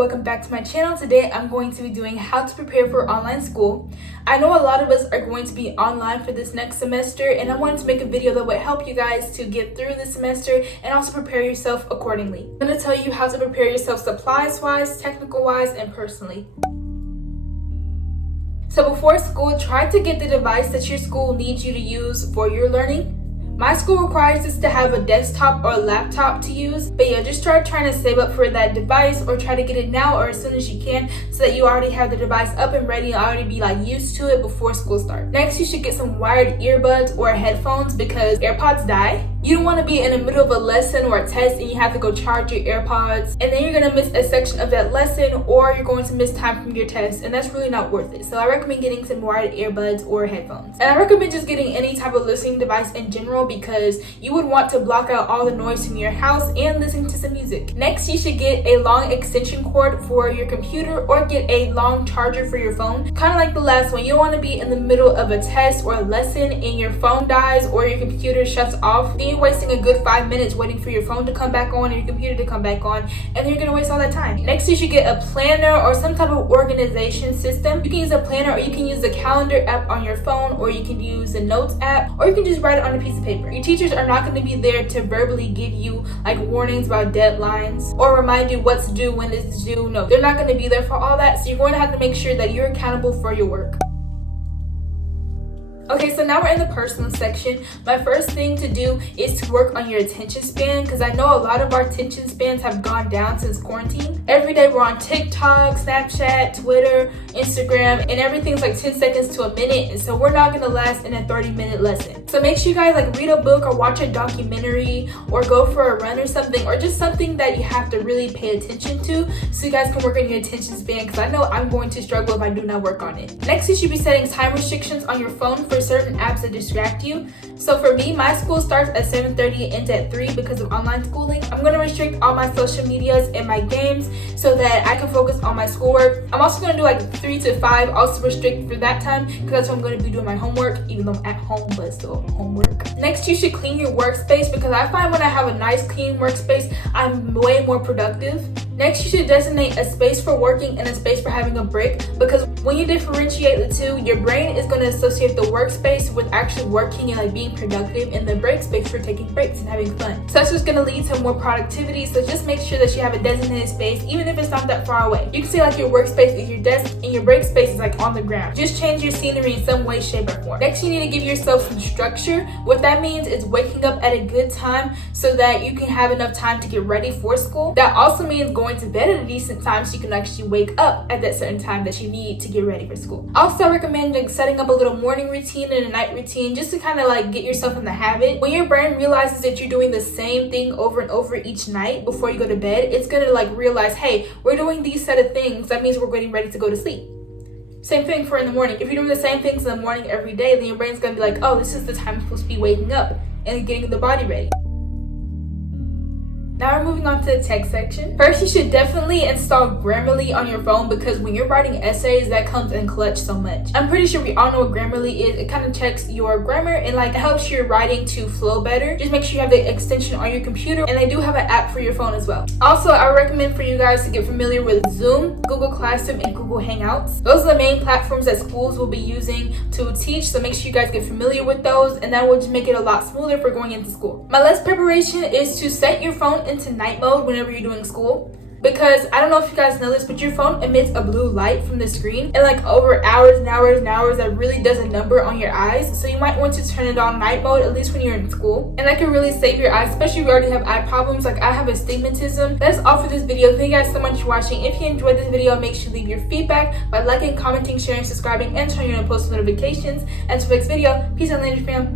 welcome back to my channel. Today I'm going to be doing how to prepare for online school. I know a lot of us are going to be online for this next semester, and I wanted to make a video that would help you guys to get through the semester and also prepare yourself accordingly. I'm going to tell you how to prepare yourself supplies wise, technical wise, and personally. So before school, try to get the device that your school needs you to use for your learning. My school requires us to have a desktop or a laptop to use, but yeah, just start trying to save up for that device or try to get it now or as soon as you can so that you already have the device up and ready and already be used to it before school starts. Next, you should get some wired earbuds or headphones because AirPods die. You don't want to be in the middle of a lesson or a test and you have to go charge your AirPods and then you're going to miss a section of that lesson or you're going to miss time from your test, and that's really not worth it. So I recommend getting some wired earbuds or headphones. And I recommend just getting any type of listening device in general because you would want to block out all the noise from your house and listen to some music. Next, you should get a long extension cord for your computer or get a long charger for your phone. Kind of like the last one, you don't want to be in the middle of a test or a lesson and your phone dies or your computer shuts off. Then you're wasting a good 5 minutes waiting for your phone to come back on or your computer to come back on, and then you're going to waste all that time. Next, you should get a planner or some type of organization system. You can use a planner or you can use the calendar app on your phone, or you can use the notes app, or you can just write it on a piece of paper. Your teachers are not going to be there to verbally give you warnings about deadlines or remind you what's due, when it's due. No, they're not going to be there for all that, so you're going to have to make sure that you're accountable for your work. Okay, so now we're in the personal section. My first thing to do is to work on your attention span because I know a lot of our attention spans have gone down since quarantine. Every day we're on TikTok, Snapchat, Twitter, Instagram, and everything's 10 seconds to a minute, and so we're not going to last in a 30-minute lesson. So make sure you guys read a book or watch a documentary or go for a run or something, or just something that you have to really pay attention to so you guys can work on your attention span because I know I'm going to struggle if I do not work on it. Next, you should be setting time restrictions on your phone for certain apps that distract you. So for me, my school starts at 7:30 and ends at 3 because of online schooling. I'm going to restrict all my social medias and my games so that I can focus on my schoolwork. I'm also going to do 3 to 5, also restrict for that time because that's when I'm going to be doing my homework, even though I'm at home, but it's still homework. Next, you should clean your workspace because I find when I have a nice clean workspace, I'm way more productive. Next, you should designate a space for working and a space for having a break because when you differentiate the two, your brain is going to associate the workspace with actually working and being productive, and the break space for taking breaks and having fun. So that's just going to lead to more productivity. So just make sure that you have a designated space, even if it's not that far away. You can say your workspace is your desk and your break space is on the ground. Just change your scenery in some way, shape, or form. Next, you need to give yourself some structure. What that means is waking up at a good time so that you can have enough time to get ready for school. That also means going to bed at a decent time so you can actually wake up at that certain time that you need to get ready for school. Also, I recommend setting up a little morning routine and a night routine just to kind of get yourself in the habit. When your brain realizes that you're doing the same thing over and over each night before you go to bed, it's gonna realize, hey, we're doing these set of things. That means we're getting ready to go to sleep. Same thing for in the morning. If you're doing the same things in the morning every day, then your brain's gonna be oh, this is the time I'm supposed to be waking up and getting the body ready. Now we're moving on to the text section. First, you should definitely install Grammarly on your phone because when you're writing essays, that comes in clutch so much. I'm pretty sure we all know what Grammarly is. It kind of checks your grammar and it helps your writing to flow better. Just make sure you have the extension on your computer, and they do have an app for your phone as well. Also, I recommend for you guys to get familiar with Zoom, Google Classroom, and Google Hangouts. Those are the main platforms that schools will be using to teach, so make sure you guys get familiar with those, and that will just make it a lot smoother for going into school. My last preparation is to set your phone into night mode whenever you're doing school, because I don't know if you guys know this, but your phone emits a blue light from the screen, and over hours and hours and hours that really does a number on your eyes. So you might want to turn it on night mode, at least when you're in school, and that can really save your eyes, especially if you already have eye problems. I have astigmatism. That's all for this video. Thank you guys so much for watching. If you enjoyed this video, make sure to leave your feedback by liking, commenting, sharing, subscribing, and turning on post notifications. Until next video, peace out, Landry fam.